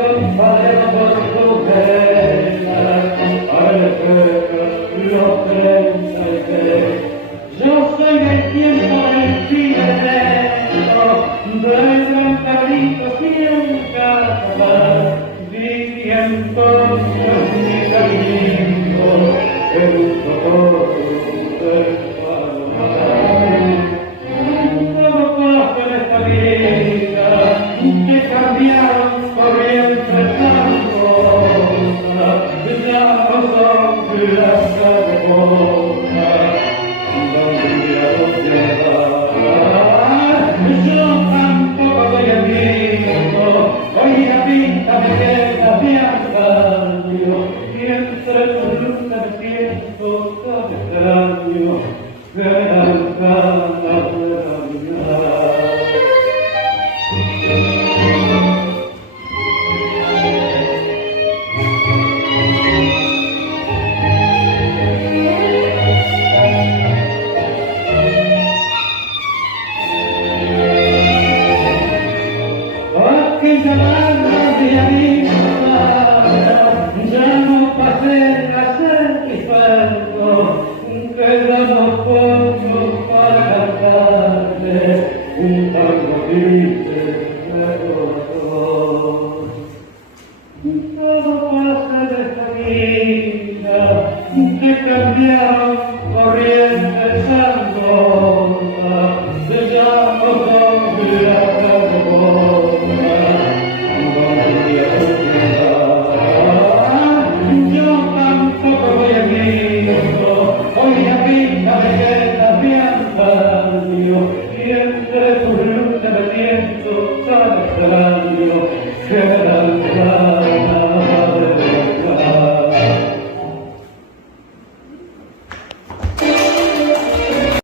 compadre por tu vela, al los 33. Yo soy del tiempo del fidelero, del gran Carlitos y el Catalán, viviendo en mi camino, el dolor del palomar. Todo pasa en esta vida, que cambiaron corrientes tan cosas, ya no son las de moda. Yo tampoco soy el mismo, hoy la pinta me queda bien cambio, y entre tu luz me siento tan extraño, que